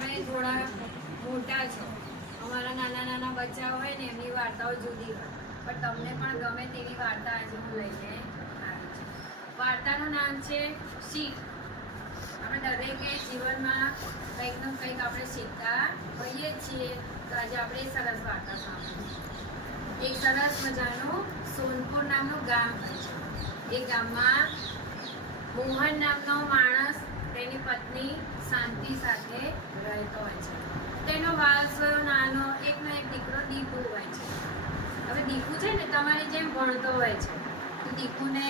તમે થોડા મોટા છો, અમારા નાના નાના બચ્ચા હોય ને એમની વાર્તાઓ જુદી હોય, પણ તમને પણ ગમે તેવી વાર્તા આજે હું લઈને આવી છું. વાર્તાનું નામ છે શીખ. આપણે દરેકે જીવનમાં કંઈક ને કંઈક આપણે શીખતા હોઈએ છીએ, તો આજે આપણે સરસ વાર્તા સાંભળીએ. એક સરસ મજાનું સોનપુર નામનું ગામ હોય છે. એ ગામમાં મોહન નામનો માણસ તેની પત્ની શાંતિ સાથે રહેતો હોય છે. તેનો વારસોયો નાનો એકનો એક દીકરો દીપુ હોય છે. હવે દીપુ છે ને તમારી જેમ ભણતો હોય છે, તો દીપુને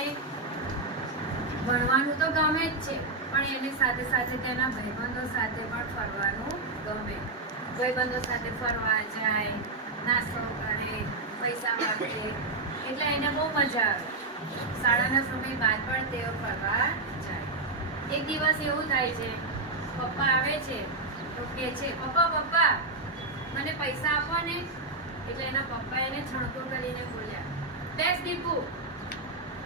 ભણવાનું તો ગમે જ છે, પણ એની સાથે સાથે તેના ભાઈબંધો સાથે પણ ફરવાનું ગમે. ભાઈબંધો સાથે ફરવા જાય, નાસ્તો કરે, પૈસા વાપરે, એટલે એને બહુ મજા આવે. શાળાના સમય બાદ પણ તેઓ ફરવા જાય. એક દિવસ એવું થાય છે, પપ્પા આવે છે તો કહે છે, પપ્પા પપ્પા મને પૈસા આપો ને. એટલે એના પપ્પા એને છણકો કરીને બોલ્યા, બેસ દીપુ,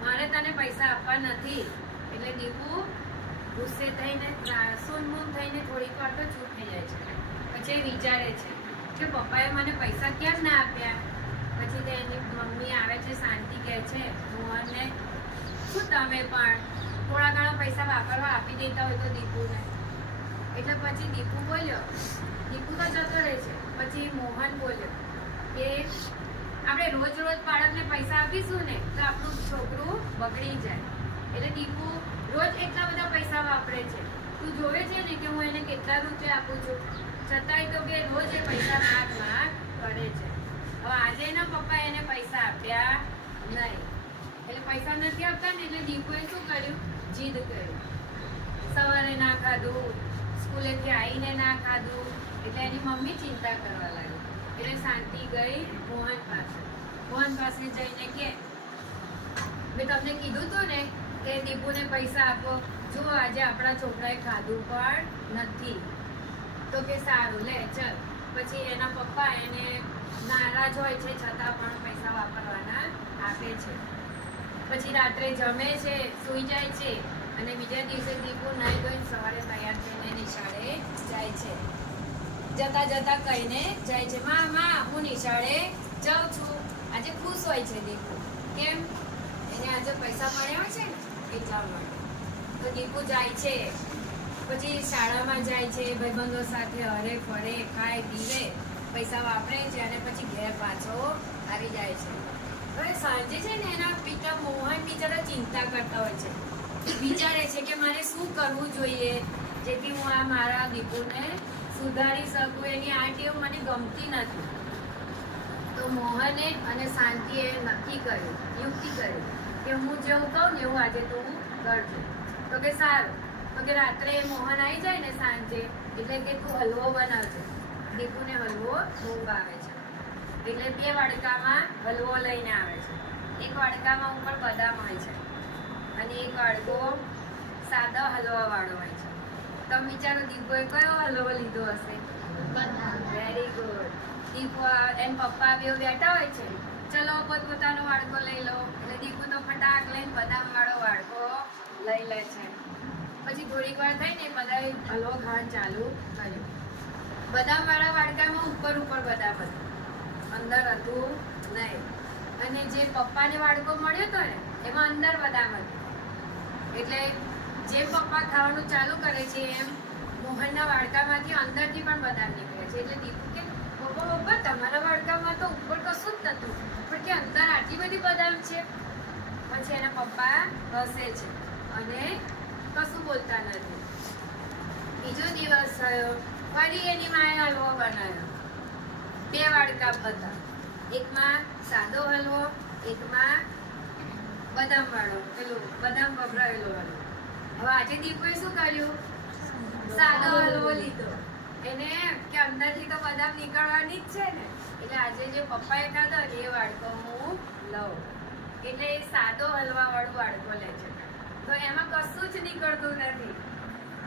મારે તને પૈસા આપવા નથી. એટલે દીપુ ગુસ્સે થઈને સૂનમૂન થઈને થોડીક વાર તો ચૂપ થઈ જાય છે. પછી વિચારે છે કે પપ્પાએ મને પૈસા કેમ ના આપ્યા. પછી તેની મમ્મી આવે છે, શાંતિ કહે છે મોહનને, શું તમે પણ થોડા ઘણા પૈસા વાપરવા આપી દેતા હોય તો દીપુને. એટલે પછી દીપુ બોલ્યો, દીપુ તો જતો રહે છે. પછી મોહન બોલ્યો કે આપણે રોજ રોજ બાળકને પૈસા આપીશું ને તો આપણું છોકરું બગડી જાય. એટલે દીપુ રોજ એટલા બધા પૈસા વાપરે છે. તું જોવે છે ને કે હું એને કેટલા રૂપિયા આપું છું, છતાંય તો કે રોજ એ પૈસા માગ કરે છે. હવે આજે એના પપ્પા એને પૈસા આપ્યા નહીં. એટલે પૈસા નથી આપતા ને એટલે દીપુએ શું કર્યું, જીદ કર્યું. સવારે ના ખાધું, સ્કૂલેથી આવીને ના ખાધું. એટલે એની મમ્મી ચિંતા કરવા લાગી. એટલે શાંતિ ગઈ મોહન પાસે. મોહન પાસે જઈને કે મેં તમને કીધું હતું ને કે દીપુને પૈસા આપો, જો આજે આપણા છોકરાએ ખાધું પણ નથી. તો કે સારું લે ચલ. પછી એના પપ્પા એને નારાજ હોય છે છતાં પણ પૈસા વાપરવાના આપે છે. પછી રાત્રે જમે છે, સૂઈ જાય છે, અને બીજા દિવસે દીપુ નાઈ ધોઈને સવારે તૈયાર થઈને નિશાળે જાય છે. જતા જતા કહીને જાય છે, માં હું નિશાળે જાઉં છું. આજે ખુશ હોય છે દીપુ. કેમ? એને આજે પૈસા મળ્યા છે ને એટલા માટે. તો દીપુ જાય છે. પછી શાળામાં જાય છે, ભાઈબંધો સાથે હરે ફરે, ખાય પીવે, પૈસા વાપરે છે, અને પછી ઘેર પાછો આવી જાય છે. હવે સાંજે છે ને એના પિતા મોહન બિચારા ચિંતા કરતા હોય છે. વિચારે છે કે મારે શું કરવું જોઈએ જેથી હું આ મારા દીપુને સુધારી શકું. એની આ ટેવ મને ગમતી નથી. તો મોહને અને શાંતિએ નક્કી કર્યું, યુક્તિ કરી કે હું જેવું કહું ને એવું આજે તો હું કરજો. તો કે સારું. તો કે રાત્રે મોહન આવી જાય ને સાંજે, એટલે કે તું હલવો બનાવજો. દીપુને હલવો બહુ ભાવે છે. એટલે 2 વાડકામાં હલવો લઈને આવે છે. એક વાડકામાં ઉપર બદામ હોય છે અને એક વાડકો સાદો હલવા વાળો હોય છે. તમે વિચારો દીપુએ કયો હલવો લીધો હશે? Very good. દીપુ એન પપ્પા બે બેઠા હોય છે, ચલો પોતપોતાનો વાડકો લઈ લો. એટલે દીપુ તો ફટાક લઈને બદામ વાળો વાડકો લઈ લે છે. પછી થોડીક વાર થઈને બધાએ હલવો ખાવાનું ચાલુ કર્યું. બદામ વાળા વાડકામાં ઉપર બદામ હતું, અંદર હતું નહીં. અને જે પપ્પાને વાડકો મળ્યો હતો ને એમાં અંદર બદામ હતું. એટલે જે પપ્પા ખાવાનું ચાલુ કરે છે એમ મોહનના વાડકામાંથી અંદરથી પણ બદામ નીકળે છે. એટલે દીપુ કે પપ્પા તમારા વાડકામાં તો ઉપર કશું જ નતું, પણ કે અંદર આટલી બધી બદામ છે. પછી એના પપ્પા હસે છે અને કશું બોલતા નથી. બીજો દિવસ થયો, ફરી એની માએ હલવો બનાવ્યો. 2 વાડકા હતા, એકમાં સાદો હલવો, એકમાં બદામ વાળો, પેલો બદામ વપરાયેલો હલવો. હવે આજે દીપુએ શું કર્યું? સાદો હલવો લીધો. એને કે અંદરથી તો બદામ નીકળવાની જ છે ને, એટલે આજે જે પપ્પાએ ખાધો એ વાડકો હું લઉં. એટલે એ સાદો હલવા વાળું વાડકો લે છે. તો એમાં કશું જ નીકળતું નથી.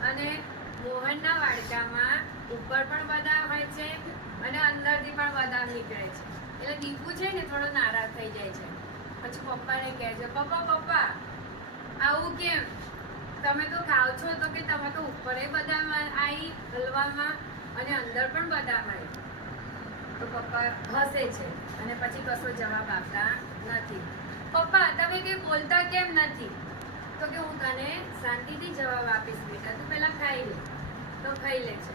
અને મોહનના વાડકામાં ઉપર પણ બદામ હોય છે અને અંદરથી પણ બદામ નીકળે છે. એટલે દીપુ છે ને થોડો નારાજ થઈ જાય છે. પછી પપ્પાને કહે છે, પપ્પા આવું કેમ? તમે તો ખાવ છો તો કે તમે તો ઉપર બદામ આવી હલવામાં અને અંદર પણ બદામ હોય. તો પપ્પા હસે છે અને પછી કશો જવાબ આપતા નથી. પપ્પા તમે કંઈ બોલતા કેમ નથી? તો કે હું તને શાંતિથી જવાબ આપીશ બેટા, તું પહેલા ખાઈ લે. તો ખાઈ લે છે.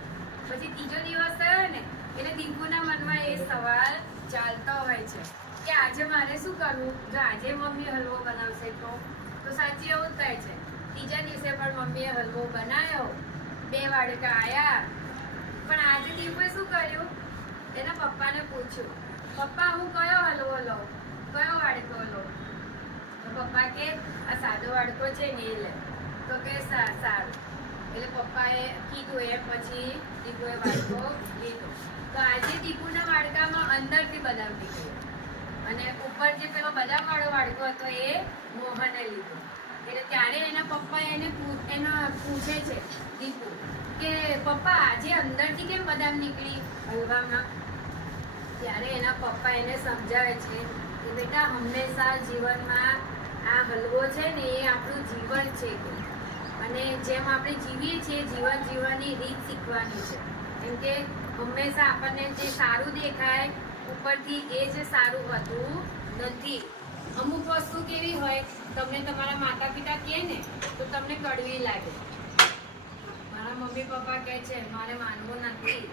પછી ત્રીજો દિવસ થયો ને એટલે દીપુના મનમાં એ સવાલ ચાલતો હોય છે કે આજે મારે શું કરવું? જો આજે મમ્મી હલવો બનાવશે તો સાચી એવું જ થાય છે. ત્રીજા દિવસે પણ મમ્મીએ હલવો બનાવ્યો, 2 વાડકા આયા, પણ આજે દીપુએ શું કર્યું? એના પપ્પાને પૂછ્યું, પપ્પા હું કયો હલવો લઉં, કયો વાડકો લઉં? તો પપ્પા કે આ સાદો વાડકો છે ને એ લે. તો કે સારું. એટલે પપ્પાએ કીધું એ પછી દીપુએ વાડકો લીધો. તો આજે દીપુના વાડકામાં અંદરથી બદામ નીકળ્યો અને ઉપર જે પેલો બદામ વાળો વાડકો હતો એ મોહને લીધો. એટલે ત્યારે એના પપ્પા એને પૂછે છે દીપુ કે પપ્પા આજે અંદરથી કેમ બદામ નીકળી હલવામાં? ત્યારે એના પપ્પા એને સમજાવે છે કે બેટા હંમેશા જીવનમાં આ હલવો છે ને એ આપણું જીવન છે અને જેમ આપણે જીવીએ છીએ જીવન જીવવાની રીત શીખવાની છે. કેમ કે હંમેશા આપણને જે સારું દેખાય ઉપરથી એ જ સારું હોતું નથી. અમુક વસ્તુ કેવી હોય, તમને તમારા માતા પિતા કહે ને તો તમને કડવી લાગે. મારા મમ્મી પપ્પા કહે છે મારે માનવું નથી,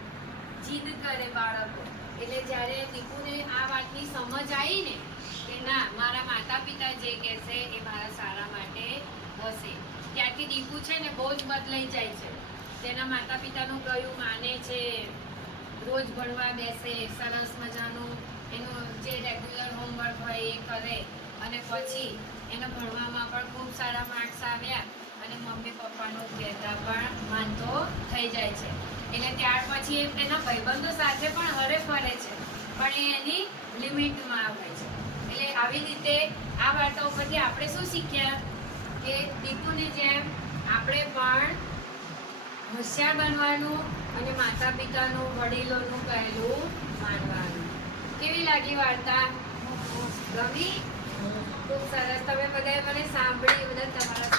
જીદ કરે બાળકો. એટલે જ્યારે દીપુને આ વાતની સમજ આવી ને કે ના મારા માતા પિતા જે કહેશે એ મારા સારા માટે હશે, ત્યારથી દીપુ છે ને બહુ જ બદલાઈ જાય છે. તેના માતા પિતાનું કહ્યું માને છે, રોજ ભણવા બેસે, સરસ મજાનું એનું જે રેગ્યુલર હોમવર્ક હોય એ કરે અને પછી એના ભણવામાં પણ ખૂબ સારા માર્ક્સ આવ્યા અને મમ્મી પપ્પાનું કહેતા પણ માનતો થઈ જાય છે. એટલે ત્યાર પછી તેના ભાઈબંધો સાથે પણ હરે ફરે છે, પણ એ એની લિમિટમાં આવે છે. એટલે આવી રીતે આ વાર્તા ઉપરથી આપણે શું શીખ્યા કે દીપુની જેમ આપણે પણ હોશિયાર બનવાનું અને માતા પિતાનું વડીલોનું કહેલું માનવાનું. કેવી લાગી વાર્તા? ગમી? ખૂબ સરસ. તમે બધાએ મને સાંભળી, બધા તમારા